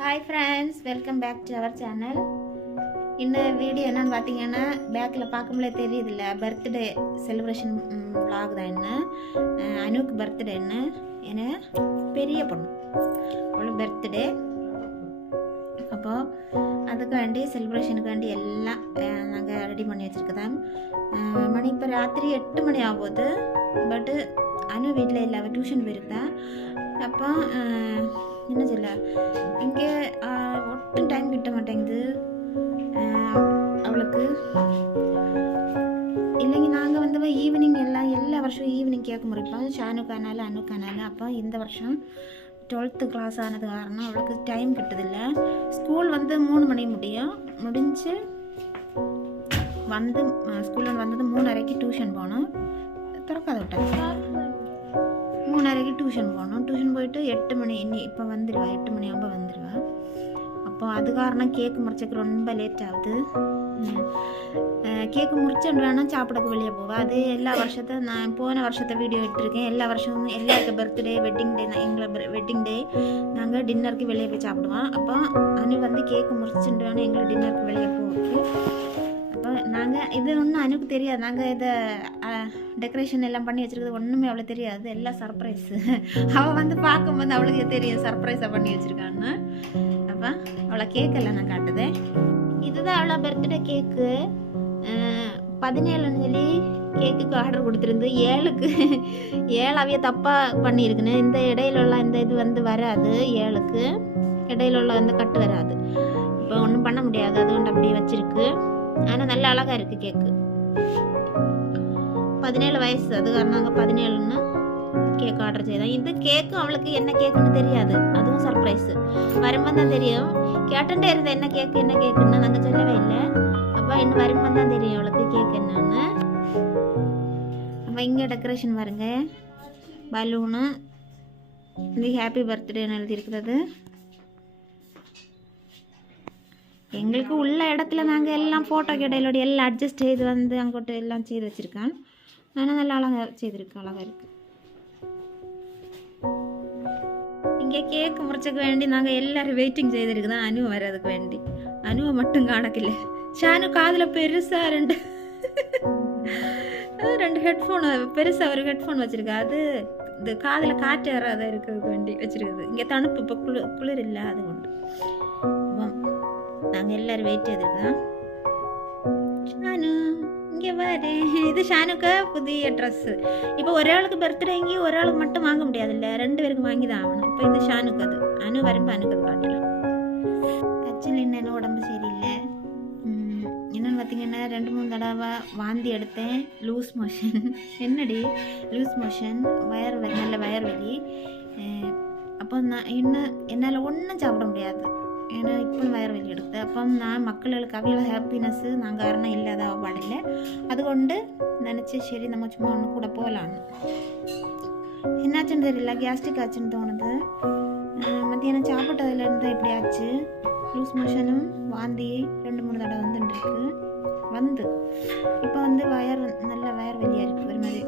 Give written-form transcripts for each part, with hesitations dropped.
Hi friends, welcome back to our channel. In the video என்னன்னு பாத்தீங்கன்னா பேக்ல பாக்கும்போதே தெரியுதுல பர்த்டே செலிப்ரேஷன் vlog தான் என்ன அனுக்கு பர்த்டே என்ன பெரிய பொண்ணு அவளோட பர்த்டே அப்போ அதுக்கு வேண்டி செலிப்ரேஷனுக்கு வேண்டி எல்லாம் நாங்க ரெடி பண்ணி வச்சிருக்கோம் மணி இப்ப ராத்திரி 8 மணி ஆகுது பட் அனு வீட்ல இல்ல அவ டியூஷன் போயிருக்கா அப்போ என்ன சொல்ல இங்கே ஒட்டும் டைம் கிட்ட மாட்டேங்குது அவளுக்கு இல்லைங்க நாங்கள் வந்து ஈவினிங் எல்லா வருஷம் ஈவினிங் கேட்க முடிப்போம் ஷானுக்கானாலும் அனுக்கானாலும் அப்போ இந்த வருஷம் 12th கிளாஸ் ஆனது காரணம் அவளுக்கு டைம் கிட்டதில்லை ஸ்கூல் வந்து 3 மணி முடிஞ்சு வந்து ஸ்கூலில் வந்தது 3:30க்கு டியூஷன் போகணும் திறக்காத விட்டாங்க 3:30க்கு டியூஷன் போகணும் டியூஷன் போயிட்டு 8 மணி இப்போ வந்துடுவா 8 மணி ஆகும்போது வந்துடுவா அப்போ அது காரணம் கேக்கு முறிச்சக்கு ரொம்ப லேட் ஆகுது கேக்கு முறிச்சோன்னா சாப்பிடக்கு வெளியே போவேன் அது எல்லா வருஷத்தை நான் போன வருஷத்தை வீடியோ இட்டிருக்கேன் எல்லா வருஷமும் எல்லாருக்கும் பர்த்டே வெட்டிங் டே எங்களை வெட்டிங் டே நாங்கள் டின்னருக்கு வெளியே போய் சாப்பிடுவோம் அப்போ அனு வந்து கேக்கு முறிச்சுட்டுவானு எங்களை டின்னருக்கு வெளியே போவோம் அப்போ நாங்கள் இது ஒன்றும் அனுக்கு தெரியாது நாங்கள் இதை டெக்கரேஷன் எல்லாம் பண்ணி வச்சுருக்கிறது ஒன்றுமே அவ்வளோ தெரியாது எல்லாம் சர்ப்ரைஸு அவள் வந்து பார்க்கும்போது அவளுக்கு தெரியும் சர்ப்ரைஸாக பண்ணி வச்சுருக்கான்னு அப்போ அவளை கேக்கெல்லாம் நான் காட்டுதேன் இதுதான் அவ்வளோ பர்த்டே கேக்கு 17 சொல்லி கேக்குக்கு ஆர்டர் கொடுத்துருந்து 7 அவைய தப்பாக பண்ணியிருக்குன்னு இந்த இடையில உள்ள இந்த இது வந்து வராது 7க்கு இடையில உள்ள இந்த கட்டு வராது இப்போ ஒன்றும் பண்ண முடியாது அது கொண்டு அப்படியே வச்சிருக்கு ஆனால் நல்ல அழகாக இருக்குது கேக்கு 17 வயசு அது நாங்கள் 17ன்னு கேக் ஆர்டர் செய்தோம் இந்த கேக்கு அவளுக்கு என்ன கேக்குன்னு தெரியாது அதுவும் சர்ப்ரைஸு வரும்போது தான் தெரியும் கேட்டுட்டே இருந்த என்ன கேக்குன்னு நாங்கள் சொல்லவே இல்லை அப்போ இன்னும் வரும்போது தான் தெரியும் அவளுக்கு கேக் என்னன்னு அப்போ இங்கே டெக்கரேஷன் பாருங்க பலூனு இந்த ஹாப்பி பர்த்டேன்னு எழுதியிருக்கிறது எங்களுக்கு உள்ள இடத்துல நாங்கள் எல்லாம் ஃபோட்டோ கடையிலோட எல்லாம் அட்ஜஸ்ட் செய்து வந்து அங்கோட்டு எல்லாம் செய்து வச்சுருக்கேன் ஆனால் நல்லா அழகாக செய்திருக்கேன் அழகாக இருக்குது இங்கே கேக்கு முறிச்சக்கு வேண்டி நாங்கள் எல்லோரும் வெயிட்டிங் செய்திருக்குதான் அனு வர்றதுக்கு வேண்டி அனுவை மட்டும் காணக்கில்லை ஷானு காதில் பெருசாக ரெண்டு ஹெட்ஃபோன் பெருசாக ஒரு ஹெட்ஃபோன் வச்சுருக்கா அது இது காதில் காற்று வராத இருக்கிறதுக்கு வேண்டி வச்சுருக்குது இங்கே தணுப்பு இப்போ குளிர் இல்லை அது கொண்டு நாங்கள் எல்லோரும் வெயிட் செய்திருக்கோம் ஷானு இங்கே பாரு இது ஷானுக்கு புதிய ட்ரெஸ்ஸு இப்போ ஒராளுக்கு பர்த்டேங்கி ஒராளுக்கு மட்டும் வாங்க முடியாதுல்ல 2 பேருக்கு வாங்கி தான் ஆகணும் இப்போ இது ஷானுக்கு அது அனு வரும்போ அனுக்கு அது காட்டலாம் ஆக்சுவலி என்ன உடம்பு சரியில்லை என்னென்னு பார்த்தீங்கன்னா 2-3 தடவை வாந்தி எடுத்தேன் லூஸ் மோஷன் என்னடி லூஸ் மோஷன் நல்ல வயர் வலி அப்போ நான் இன்னும் என்னால் ஒன்றும் சாப்பிட முடியாது ஏன்னா இப்போ வயர் வெளி எடுத்து அப்போ நான் மக்களுக்கு அவையில ஹாப்பினஸ்ஸு நாங்கள் காரணம் இல்லாத பாடில்லை அதுகொண்டு நினச்சி சரி நம்ம சும்மா ஒன்று கூட போகலான்னு என்னாச்சுன்னு தெரியல கேஸ்ட்ரிக் ஆச்சுன்னு தோணுது மத்தியானம் சாப்பிட்டதுலேருந்து எப்படி ஆச்சு லூஸ் மோஷனும் வாந்தி 2-3 தடவை வந்துட்டுருக்கு வந்து இப்போ வந்து நல்ல வயர் வெளியாக இருக்குது ஒரு மாதிரி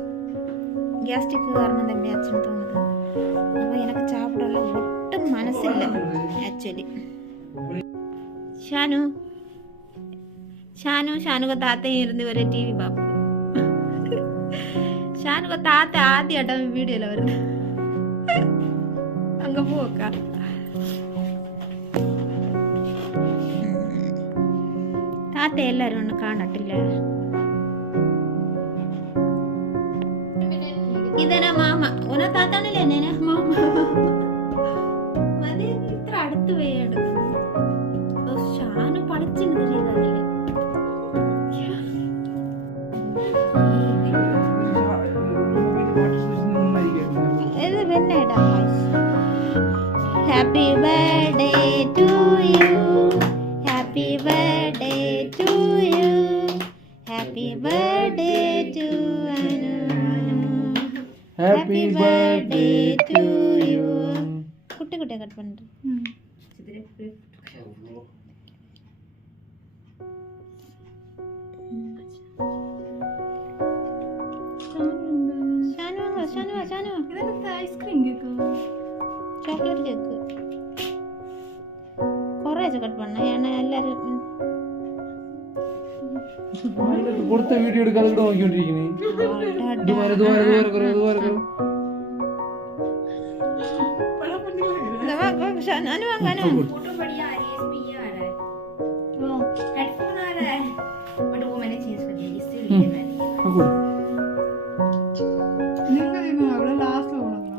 கேஸ்ட்ரிக்கு காரணம் தான் எப்படி ஆச்சுன்னு தோணுது அப்போ எனக்கு சாப்பிடல ஒட்டும் மனசு இல்லை ஆக்சுவலி ஷானுக்கு தாத்தையும் இருந்து ஒரு டிவி பார்ப்போம் ஷானுக்கு தாத்தை ஆதி ஆட்டம் வீடியோல வருது அங்க போக்கா தாத்தை எல்லாரும் ஒண்ணு காணட்டில்ல இதனா மாமா உன தாத்தானே என்ன மாமா இത്ര അടുത്ത് പോയി എടുക്കുന്നു ഷാനു പഠിച്ചിട്ട് ചെയ്തതല്ലേ ഇത് വെണ്ണേടാ happy birthday to you happy birthday to you happy birthday to Anu happy birthday to you குட்டி குட்டியாக கட் பண்ணுறேன் Shanu ice cream cake chocolate cake குறையாச்சு கட் பண்ண ஏன்னா எல்லாரும் கொடுத்த வீடியோ எடுக்காத கூட வாங்கி கொண்டிருக்கீங்க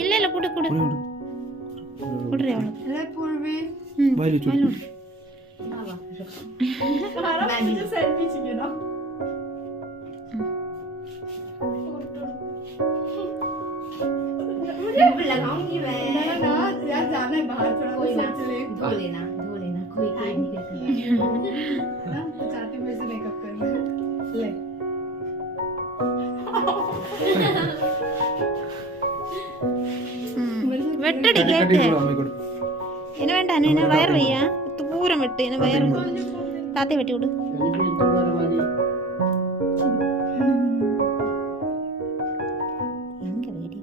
இல்ல இல்ல குடு குடு குடுறே வெட்டடி கேட்டு என்ன வேண்டாம் என்ன வயர் வையா தூரம் வெட்டு என்ன வயர் தாத்தை வெட்டி விடு எங்க வீடியோ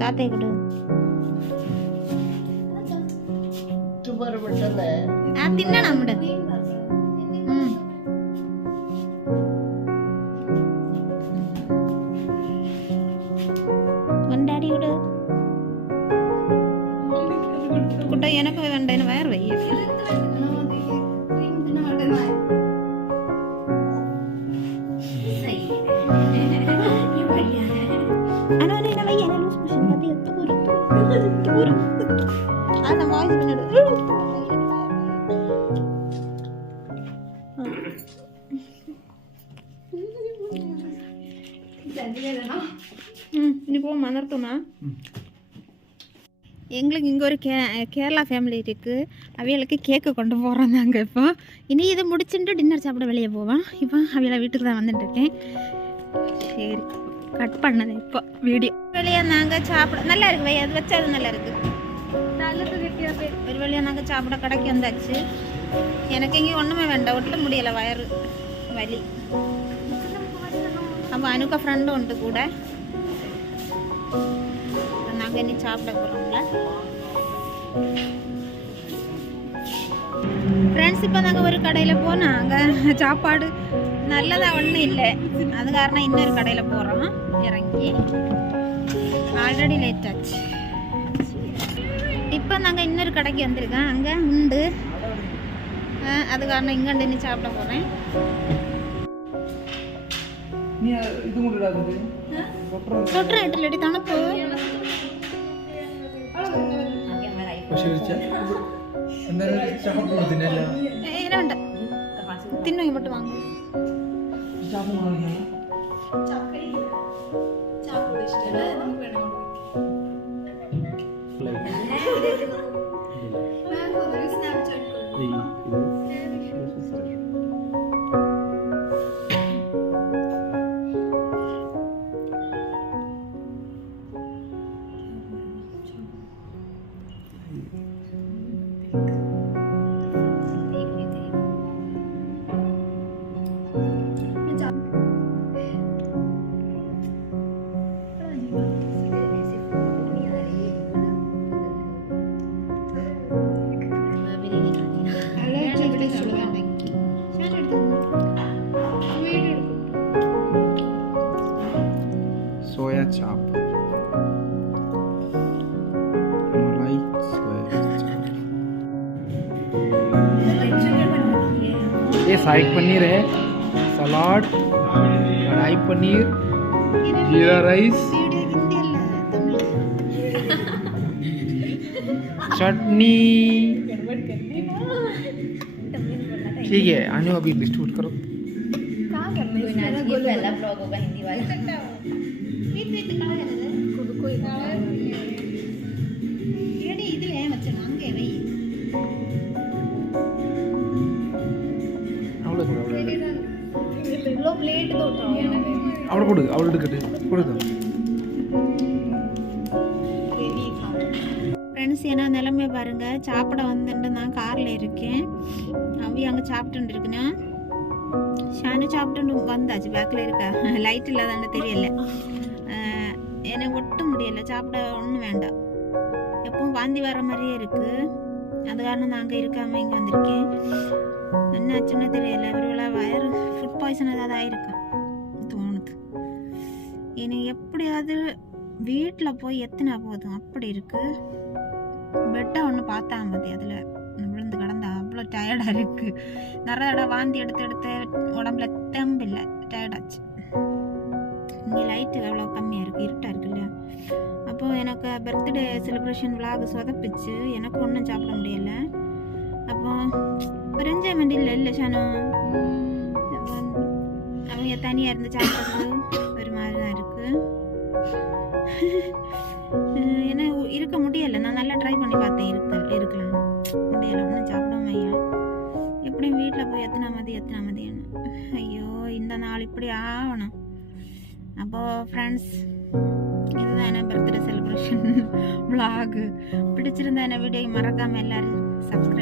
தாத்தை விடு தின்ன நம்மட வண்டாடி விடு குட்டா எனக்கு வேண்டாம் என்ன வயர் வை இனி போமா நிறுத்துமா எங்களுக்கு இங்கே ஒரு கேரளா ஃபேமிலி இருக்குது அவைகளுக்கு கேக்கு கொண்டு போகிறோம் நாங்கள் இப்போ இனி இதை முடிச்சுட்டு டின்னர் சாப்பிட வெளியே போவோம் இப்போ அவையில வீட்டுக்கு தான் வந்துட்டுருக்கேன் சரி கட் பண்ணது இப்போ வீடியோ வெளியே நாங்கள் சாப்பிட நல்லா இருக்கு வை அது வச்சா அது நல்லா இருக்குது ஒரு வழியாக நாங்கள் சாப்பிட கடைக்கு வந்தாச்சு எனக்கு எங்கேயும் ஒன்றுமே வேண்டாம் ஒட்ட முடியலை வயறு வலி அப்போ அனுக்கா ஃப்ரெண்டும் உண்டு கூட நாங்கள் இனி சாப்பிட போகிறோம்ல ஃப்ரெண்ட்ஸ் இப்போ நாங்கள் ஒரு கடையில் போனோம் அங்கே சாப்பாடு நல்லதாக ஒன்றும் இல்லை அது காரணம் இன்னொரு கடையில் போகிறோம் இறங்கி ஆல்ரெடி லேட் ஆச்சு இப்போ நாங்கள் இன்னொரு கடைக்கு வந்திருக்கோம் அங்கே உண்டு அது காரணம் இங்கே இனி சாப்பிட போகிறேன் தொட்டுறேன் இட்லி தனப்பு வேണ്ട தின்னு மட்டும் வாங்க soya chop. Malai soya chop. ये शाही पनीर है, सलाद, कढ़ाई पनीर, जीरा राइस, चटनी। ठीक है, आने अभी डिस्ट्रीब्यूट करो। पहला ब्लॉग होगा हिंदी वाला। அவளை போடு, அவளை எடுக்கட்டு கொடுங்க. ஃப்ரெண்ட்ஸ் என்ன நிலைமை பாருங்க, சாப்பிட வந்துட்டு நான் காரில் இருக்கேன், அவி அங்கே சாப்பிட்டு இருக்குன்னா ஷானு சாப்பிட்டு வந்தாச்சு, பேக்கில் இருக்கா, லைட் இல்லாதான்னு தெரியல. எனக்கு ஒட்டும் முடியல, சாப்பிட ஒன்றும் வேண்டாம், எப்பவும் வாந்தி வர மாதிரியே இருக்குது. அது காரணம் நான் அங்கே இருக்காமல் இங்கே வந்திருக்கேன். என்னாச்சுன்னு தெரியல, ஒருவேளை வயறு ஃபுட் பாய்சன் ஏதாவது ஆயிருக்கும் தோணுது. இனி எப்படியாவது வீட்டில் போய் எத்தனை போதும் அப்படி இருக்கு. பெட்டை ஒன்று பார்த்தா மதி, அதில் விழுந்து கிடந்தா அவ்வளோ டயர்டாக இருக்குது. நிறைய தடவை வாந்தி எடுத்து உடம்புல தெம்பில்லை, டயர்டாச்சு. இங்கே லைட்டு எவ்வளோ கம்மியாக இருக்குது, இருட்டாக இருக்குல்ல. அப்போது எனக்கு பர்த்டே செலிப்ரேஷன் விலாக் சொதப்பிச்சு, எனக்கு ஒன்றும் சாப்பிட முடியலை. அப்போ ஒரு என்ஜாய்மெண்ட் இல்லை ஷானு. அவங்க தனியாக இருந்து சாப்பிட்றது ஒரு மாதிரி தான் இருக்குது. ஏன்னா இருக்க முடியலை, நான் நல்லா ட்ரை பண்ணி பார்த்தேன், இருக்கலாம் முடியலை, ஒன்றும் சாப்பிடவும் ஐயா. எப்படியும் வீட்டில் போய் எத்தனை மதியானு. ஐயோ, இந்த நாள் இப்படி ஆகணும். அப்போது ஃப்ரெண்ட்ஸ், இதுதான் என்ன பர்த்டே செலிப்ரேஷன் விலாக். பிடிச்சிருந்தா என்ன வீடியோ மறக்காமல் எல்லோரும் சப்ஸ்கிரைப்